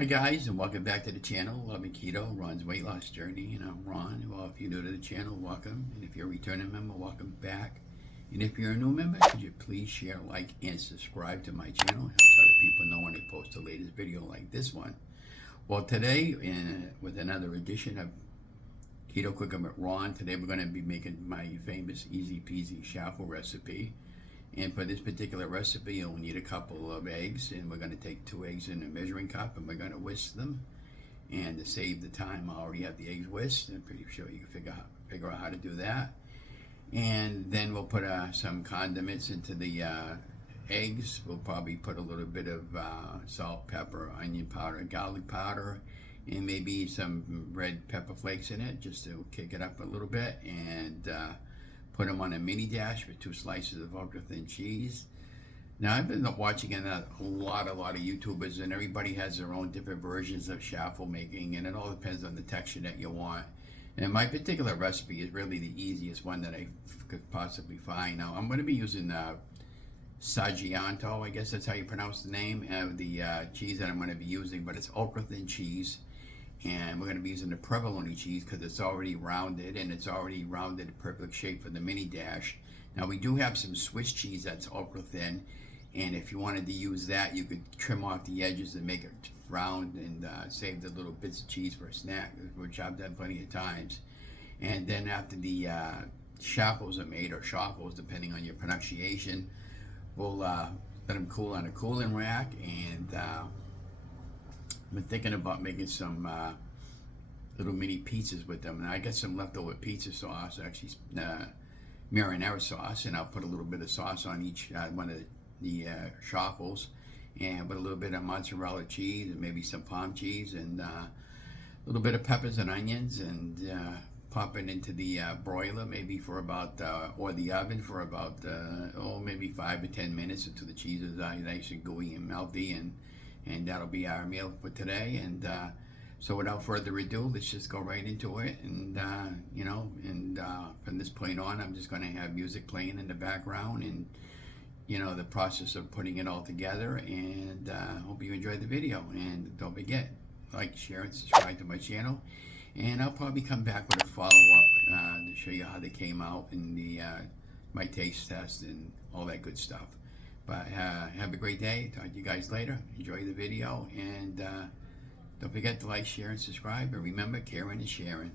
Hi guys, and welcome back to the channel. Love Me Keto, Ron's weight loss journey, and I'm Ron. Well, if you're new to the channel, welcome, and if you're a returning member, welcome back. And if you're a new member, could you please share, like, and subscribe to my channel? It helps other people know when they post the latest video like this one. Well, today, with another edition of Keto Cooking with Ron, today we're going to be making my famous easy peasy chaffle recipe. And for this particular recipe, you'll need a couple of eggs, and we're going to take 2 eggs in a measuring cup, and we're going to whisk them. And to save the time, I already have the eggs whisked. I'm pretty sure you can figure out how to do that. And then we'll put some condiments into the eggs. We'll probably put a little bit of salt, pepper, onion powder, garlic powder, and maybe some red pepper flakes in it, just to kick it up a little bit. And put them on a mini dash with 2 slices of ultra thin cheese. Now, I've been watching a lot of YouTubers, and everybody has their own different versions of chaffle making, and it all depends on the texture that you want. And my particular recipe is really the easiest one that I could possibly find. Now, I'm going to be using Saggianto, I guess that's how you pronounce the name of the cheese that I'm going to be using, but it's ultra thin cheese. And we're going to be using the provolone cheese because it's already rounded, and it's already rounded a perfect shape for the mini dash. Now, we do have some Swiss cheese that's ultra thin, and if you wanted to use that, you could trim off the edges and make it round and save the little bits of cheese for a snack, which I've done plenty of times. And then after the chaffles are made, or chaffles depending on your pronunciation, we'll let them cool on a cooling rack. And I've been thinking about making some little mini pizzas with them. And I got some leftover pizza sauce, actually marinara sauce, and I'll put a little bit of sauce on each one of the chaffles, and put a little bit of mozzarella cheese and maybe some palm cheese, and a little bit of peppers and onions, and pop it into the broiler maybe for about, or the oven for about, maybe 5 to 10 minutes until the cheese is nice and gooey and melty, and that'll be our meal for today. And so without further ado, let's just go right into it. And from this point on, I'm just going to have music playing in the background, and the process of putting it all together. And hope you enjoyed the video, and don't forget, like, share, and subscribe to my channel. And I'll probably come back with a follow-up to show you how they came out in the my taste test and all that good stuff. But have a great day. Talk to you guys later. Enjoy the video, and don't forget to like, share, and subscribe. And remember, caring is sharing.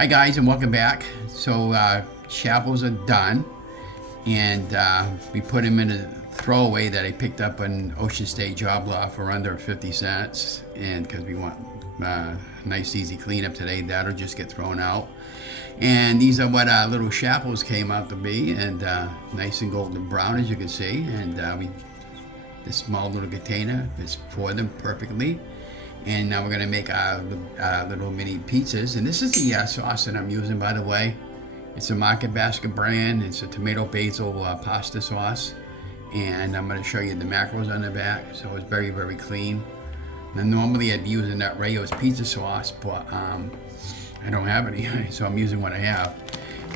Hi guys, and welcome back. So chaffles are done, and we put them in a throwaway that I picked up on Ocean State Job Lot for under 50 cents, and because we want a nice easy cleanup today, that'll just get thrown out. And these are what little chaffles came out to be, and nice and golden brown, as you can see. And this small little container is for them perfectly. And now we're gonna make little mini pizzas. And this is the sauce that I'm using, by the way. It's a Market Basket brand. It's a tomato basil pasta sauce. And I'm gonna show you the macros on the back. So it's very, very clean. Now normally I'd be using that Rayo's pizza sauce, but I don't have any, so I'm using what I have.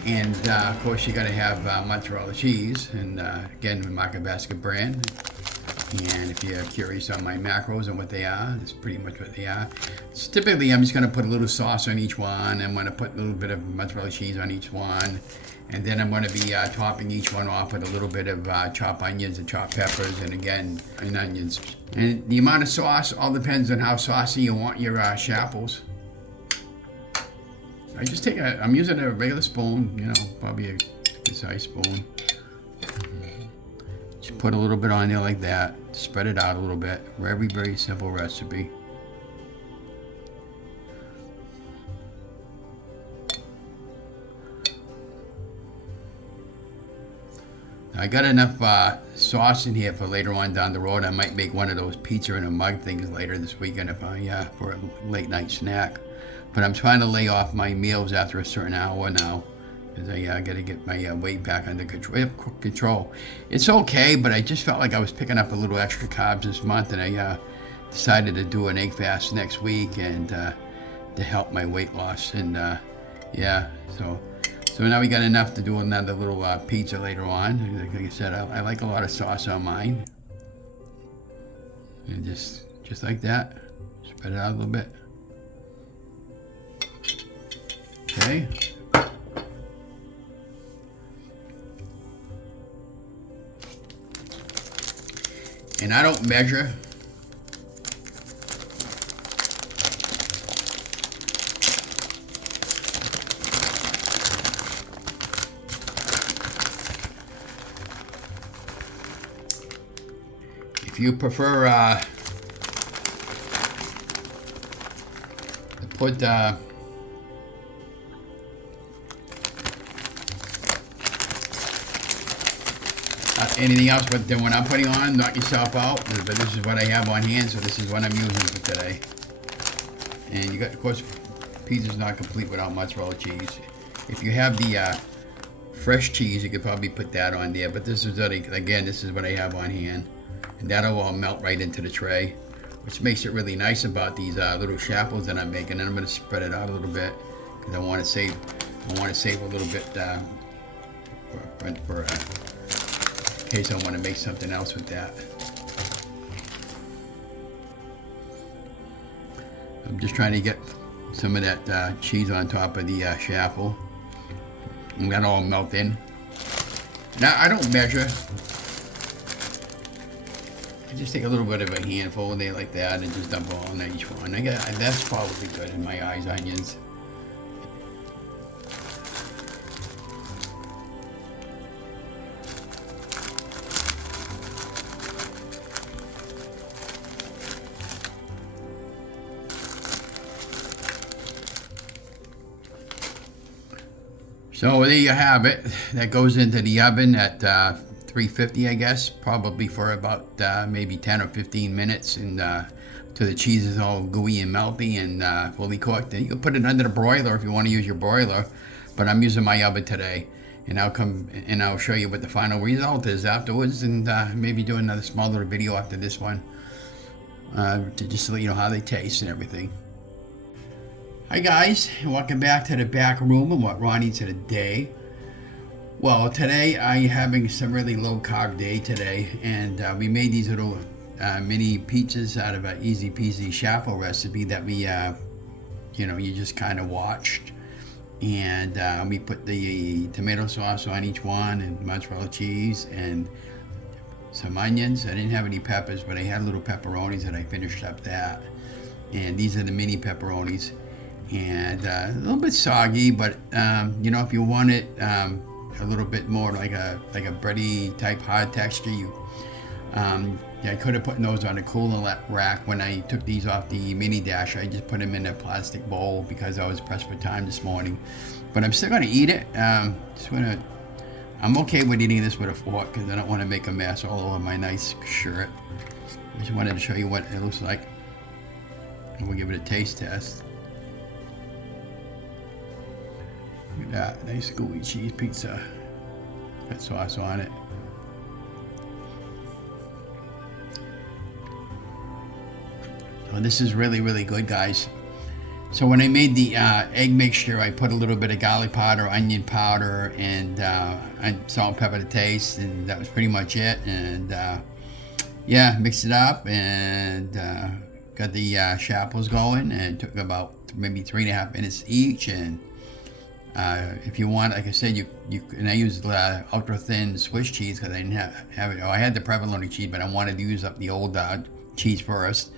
And of course you gotta have mozzarella cheese, and again, the Market Basket brand. And if you're curious on my macros and what they are, that's pretty much what they are. So typically, I'm just going to put a little sauce on each one. I'm going to put a little bit of mozzarella cheese on each one. And then I'm going to be topping each one off with a little bit of chopped onions and chopped peppers, and again, and onions. And the amount of sauce all depends on how saucy you want your chaffles. I just I'm using a regular spoon, you know, probably a good size spoon. Just put a little bit on there like that. Spread it out a little bit. Very, very simple recipe. I got enough sauce in here for later on down the road. I might make one of those pizza in a mug things later this weekend if for a late night snack. But I'm trying to lay off my meals after a certain hour now, because I got to get my weight back under control. It's okay, but I just felt like I was picking up a little extra carbs this month, and I decided to do an egg fast next week, and to help my weight loss. And yeah, so now we got enough to do another little pizza later on. Like I said, I like a lot of sauce on mine, and just like that, spread it out a little bit. Okay. And I don't measure. If you prefer to put anything else but the one I'm putting on, knock yourself out. But this is what I have on hand, so this is what I'm using for today. And you got, of course, pizza's not complete without mozzarella cheese. If you have the fresh cheese, you could probably put that on there. But this is again, this is what I have on hand, and that'll all melt right into the tray, which makes it really nice about these little chaffles that I'm making. And I'm going to spread it out a little bit because I want to save a little bit for in case I want to make something else with that. I'm just trying to get some of that cheese on top of the chaffle, and that all melt in. Now I don't measure. I just take a little bit of a handful in there like that and just dump all on each one. That's probably good in my eyes, onions. So there you have it. That goes into the oven at 350, I guess, probably for about maybe 10 or 15 minutes, and till the cheese is all gooey and melty and fully cooked. And you can put it under the broiler if you want to use your broiler, but I'm using my oven today, and I'll show you what the final result is afterwards, and maybe do another small little video after this one to just let you know how they taste and everything. Hi guys, and welcome back to the back room and what Ron eats today. Well, today I'm having some really low carb day today, and we made these little mini pizzas out of an easy peasy chaffle recipe that we you just kind of watched, and we put the tomato sauce on each one, and mozzarella cheese and some onions. I didn't have any peppers, but I had little pepperonis, and I finished up that. And these are the mini pepperonis. and a little bit soggy, but you know, if you want it a little bit more like a bready type hard texture, yeah, I could have put those on a cooler rack. When I took these off the mini dash, I just put them in a plastic bowl because I was pressed for time this morning. But I'm still gonna eat it. I'm okay with eating this with a fork because I don't want to make a mess all over my nice shirt. I just wanted to show you what it looks like, and we'll give it a taste test. Look at that, nice gooey cheese pizza. Got sauce on it. So this is really, really good, guys. So when I made the egg mixture, I put a little bit of garlic powder, onion powder, and salt and pepper to taste, and that was pretty much it. And yeah, mixed it up and got the chaffles going, and it took about maybe 3.5 minutes each. And if you want, like I said, you and I used ultra thin Swiss cheese because I didn't have it. Oh, I had the provolone cheese, but I wanted to use up the old cheese first.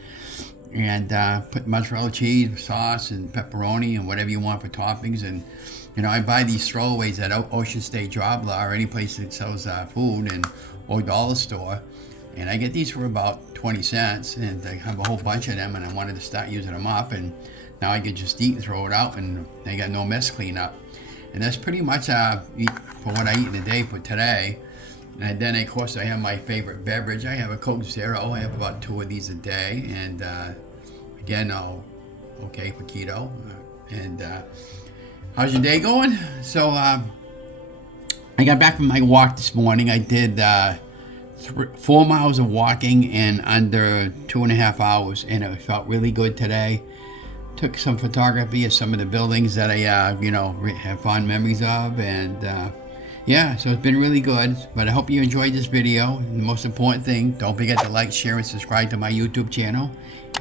And put mozzarella cheese, sauce, and pepperoni, and whatever you want for toppings. And you know, I buy these throwaways at Ocean State Jobla or any place that sells food, or dollar store. And I get these for about 20 cents, and I have a whole bunch of them, and I wanted to start using them up. And now I can just eat and throw it out, and they got no mess cleanup. And that's pretty much for what I eat in a day for today. And then, of course, I have my favorite beverage. I have a Coke Zero. I have about 2 of these a day. And again, okay for keto. And how's your day going? So I got back from my walk this morning. I did 4 miles of walking in under 2.5 hours, and it felt really good today. Took some photography of some of the buildings that I, you know, have fond memories of, and yeah, so it's been really good. But I hope you enjoyed this video. And the most important thing, don't forget to like, share, and subscribe to my YouTube channel.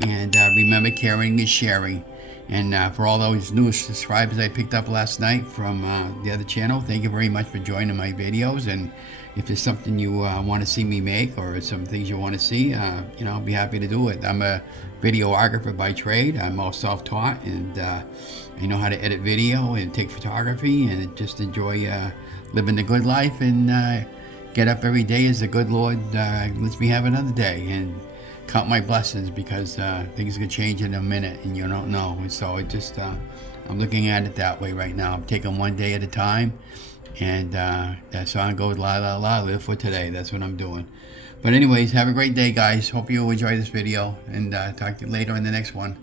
And remember, caring is sharing. And for all those new subscribers I picked up last night from the other channel, thank you very much for joining my videos. And if there's something you want to see me make, or some things you want to see, you know, I'll be happy to do it. I'm a videographer by trade. I'm all self-taught, and I know how to edit video and take photography, and just enjoy living the good life, and get up every day as the good Lord lets me have another day, and count my blessings, because things could change in a minute and you don't know. And so it just I'm looking at it that way right now. I'm taking one day at a time, and that song goes la la la, live for today. That's what I'm doing. But anyways, have a great day, guys. Hope you enjoy this video, and talk to you later in the next one.